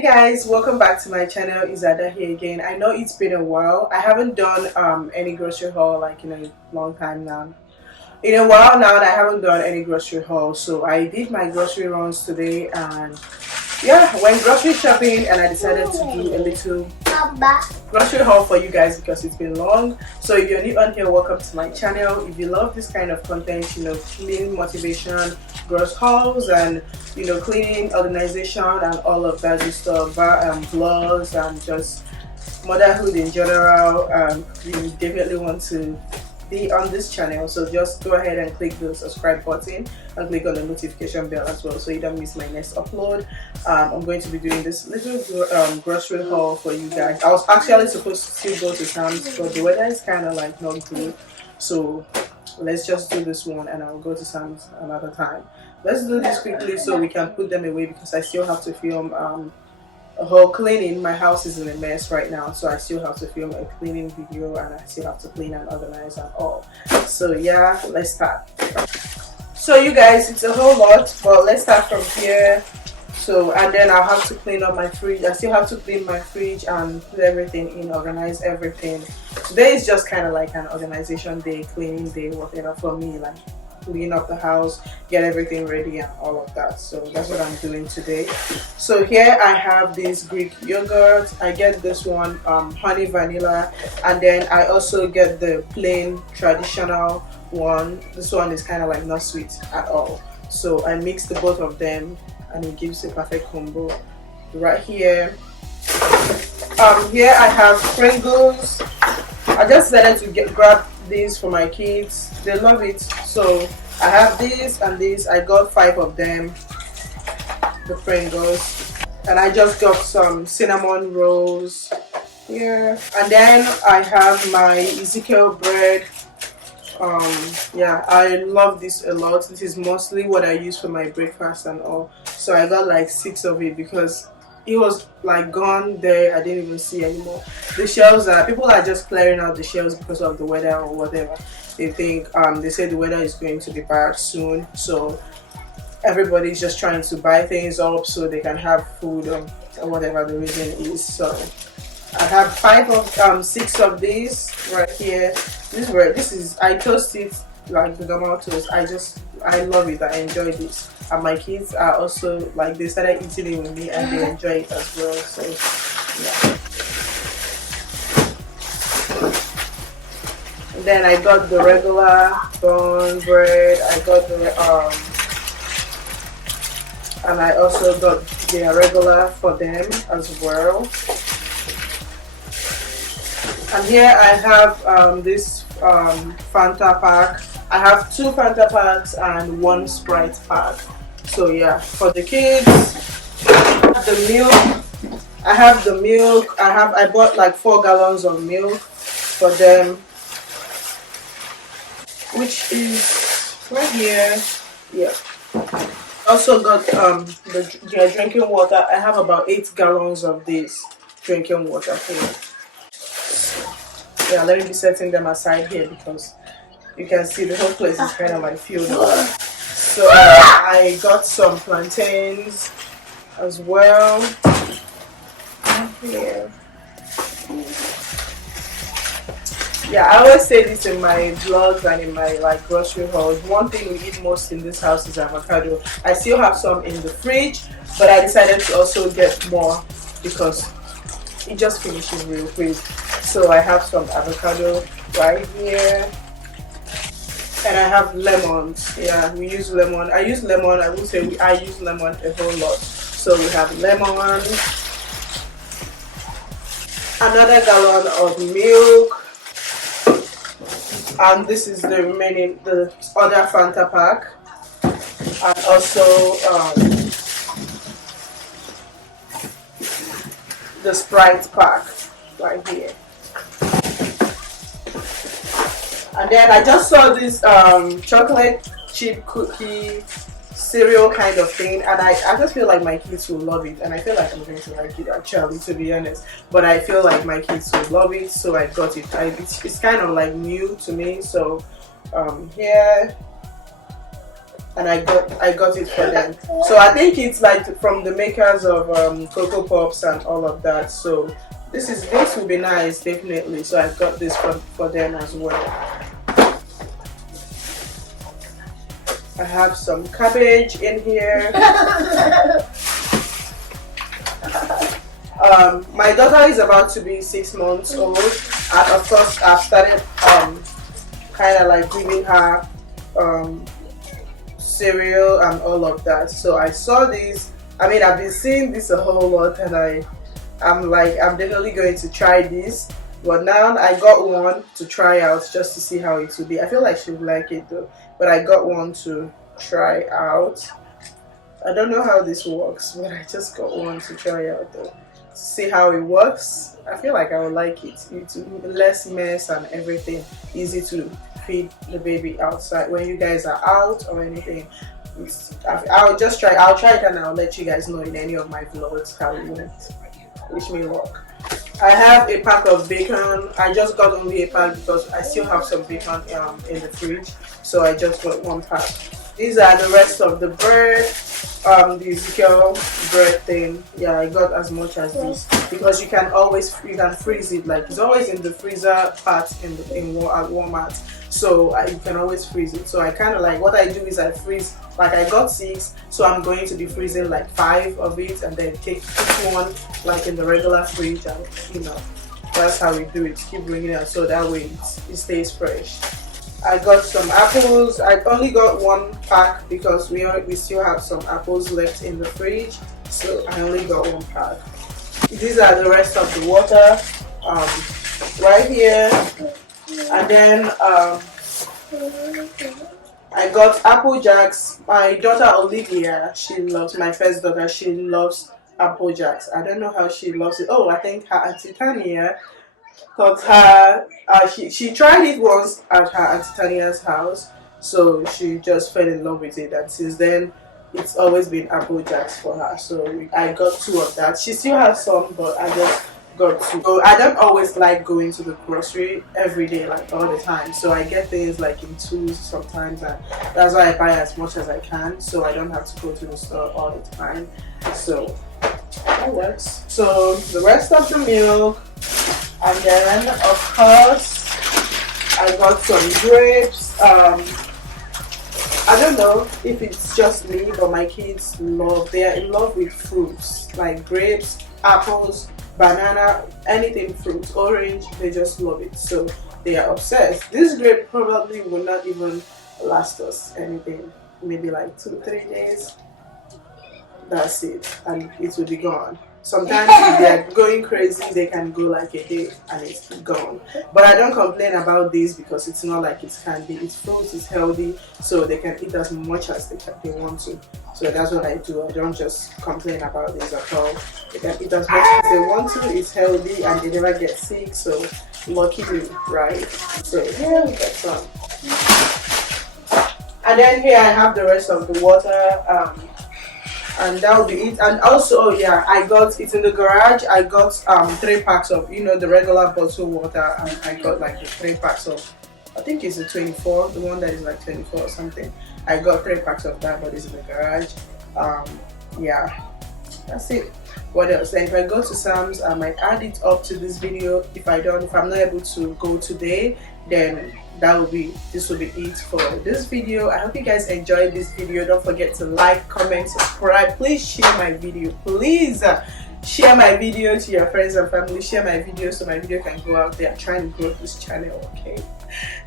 Hey guys, welcome back to my channel. Izada here again. I know it's been a while. I haven't done any grocery haul like in a long time now. In a while now that I haven't done any grocery haul, so I did my grocery runs today and yeah, went grocery shopping and I decided to do a little grocery haul for you guys because it's been long. So if you're new on here, welcome to my channel. If you love this kind of content, cleaning motivation, grocery hauls and cleaning, organization and all of that good stuff, vlogs and just motherhood in general, you definitely want to be on this channel. So just go ahead and click the subscribe button and click on the notification bell as well so you don't miss my next upload. I'm going to be doing this little grocery haul for you guys. I was actually supposed to still go to Sam's, but the weather is kind of like not good, so let's just do this one and I'll go to Sam's another time. Let's do this quickly so we can put them away because I still have to film a whole cleaning. My house is in a mess right now, so I still have to film a cleaning video and I still have to clean and organize and all. So yeah, let's start. So you guys, it's a whole lot, but let's start from here. So and then I'll have to clean up my fridge. I still have to clean my fridge and put everything in, organize everything. Today is just kind of like an organization day, cleaning day, whatever for me, like clean up the house, get everything ready and all of that. So that's what I'm doing today. So here I have this Greek yogurt. I get this one honey vanilla, and then I also get the plain traditional one. This one is kind of like not sweet at all, so I mix the both of them and it gives a perfect combo right here. Here I have Pringles. I just decided to grab these for my kids. They love it. So I have this and this. I got 5 of them, the Pringles. And I just got some cinnamon rolls here. And then I have my Ezekiel bread. Yeah, I love this a lot. This is mostly what I use for my breakfast and all. So I got like 6 of it because it was like gone there. I didn't even see anymore. The shelves people are just clearing out the shelves because of the weather or whatever. They think they say the weather is going to be bad soon, so everybody's just trying to buy things up so they can have food or whatever the reason is. So I have 6 of these right here. This is I toast it like the normal toast. I love it. I enjoy this. And my kids are also like, they started eating it with me and they enjoy it as well. So yeah. And then I got the regular bun bread. I got the and I also got the regular for them as well. And here I have this Fanta pack. I have 2 Fanta packs and 1 Sprite pack. So yeah, for the kids, I have the milk. I bought like 4 gallons of milk for them, which is right here. Yeah. Also got their drinking water. I have about 8 gallons of this drinking water here. Yeah, let me be setting them aside here because you can see the whole place is kind of like filled up. So I got some plantains as well. Yeah, I always say this in my vlogs and in my like grocery hauls. One thing we eat most in this house is avocado. I still have some in the fridge, but I decided to also get more because it just finishes real quick. So I have some avocado right here. And I have lemons. Yeah, we use lemon. I use lemon. I would say I use lemon a whole lot. So we have lemon. Another gallon of milk. And this is the other Fanta pack. And also the Sprite pack right here. And then I just saw this chocolate chip cookie cereal kind of thing, and I just feel like my kids will love it, and I feel like I'm going to like it actually, to be honest. But I feel like my kids will love it, so I got it. It's kind of like new to me, so here and I got it for them. So I think it's like from the makers of Cocoa Pops and all of that. So this will be nice, definitely. So I got this for them as well. I have some cabbage in here. My daughter is about to be 6 months old, and of course I've started kind of like giving her cereal and all of that. So I saw this. I mean, I've been seeing this a whole lot, and I'm definitely going to try this. But now I got one to try out just to see how it will be. I feel like she would like it though, but I got one to try out. I don't know how this works, but I just got one to try out though. See how it works. I feel like I would like it. It's less mess and everything. Easy to feed the baby outside when you guys are out or anything. I'll try it and I'll let you guys know in any of my vlogs how it went. Wish me luck. I have a pack of bacon. I just got only a pack because I still have some bacon in the fridge, so I just got one pack. These are the rest of the bread, the Ezekiel bread thing. Yeah, I got as much as this because you can freeze it. Like, it's always in the freezer part at Walmart, so you can always freeze it. So I kind of like, what I do is I freeze. Like, I got 6, so I'm going to be freezing like 5 of it, and then take one like in the regular fridge, and that's how we do it. Keep bringing it out so that way it stays fresh. I got some apples. I only got 1 pack because we still have some apples left in the fridge, so I only got 1 pack. These are the rest of the water right here, and then I got Apple Jacks. My daughter Olivia, my first daughter, she loves Apple Jacks. I don't know how she loves it. Oh, I think her Auntie Tanya taught her. She tried it once at her Auntie Tanya's house, so she just fell in love with it, and since then it's always been Apple Jacks for her. So I got 2 of that. She still has some, but I just got 2. I don't always like going to the grocery every day, like all the time, so I get things like in 2s sometimes, and that's why I buy as much as I can, so I don't have to go to the store all the time. So that works. So the rest of the milk, and then of course I got some grapes. I don't know if it's just me, but my kids they are in love with fruits, like grapes, apples, banana, anything fruit, orange, they just love it, so they are obsessed. This grape probably will not even last us anything, maybe like 2-3 days. That's it, and it will be gone. Sometimes if they're going crazy, they can go like a day and it's gone. But I don't complain about this because it's not like it's candy. It's fruit, it's healthy, so they can eat as much as they want to. So that's what I do. I don't just complain about this at all. They can eat as much as they want to. It's healthy and they never get sick. So lucky me, right? So here we got some. And then here I have the rest of the water. And that will be it. And also, yeah, I got it in the garage. I got 3 packs of the regular bottled water, and I got like the 3 packs of, I think it's the 24, the one that is like 24 or something. I got 3 packs of that, but it's in the garage. Yeah, that's it. What else? Then if I go to Sam's, I might add it up to this video. If I'm not able to go today, then this will be it for this video. I hope you guys enjoyed this video. Don't forget to like, comment, subscribe. Please share my video. Please share my video to your friends and family. Share my video so my video can go out there. I'm trying to grow this channel, okay?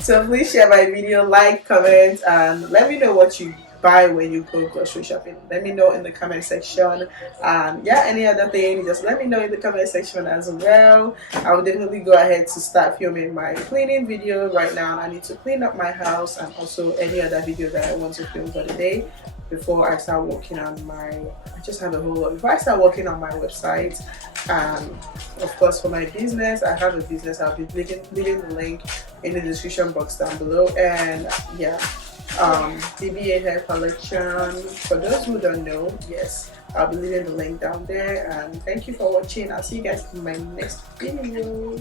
So please share my video, like, comment, and let me know what you buy when you go grocery shopping. Let me know in the comment section. Yeah, any other thing, just let me know in the comment section as well. I will definitely go ahead to start filming my cleaning video right now. I need to clean up my house and also any other video that I want to film for the day before I start working on I just have a whole lot before I start working on my website. Of course, for my business, I have a business. I'll be leaving the link in the description box down below. And yeah, BBA hair collection, for those who don't know, yes, I'll be leaving the link down there. And thank you for watching. I'll see you guys in my next video.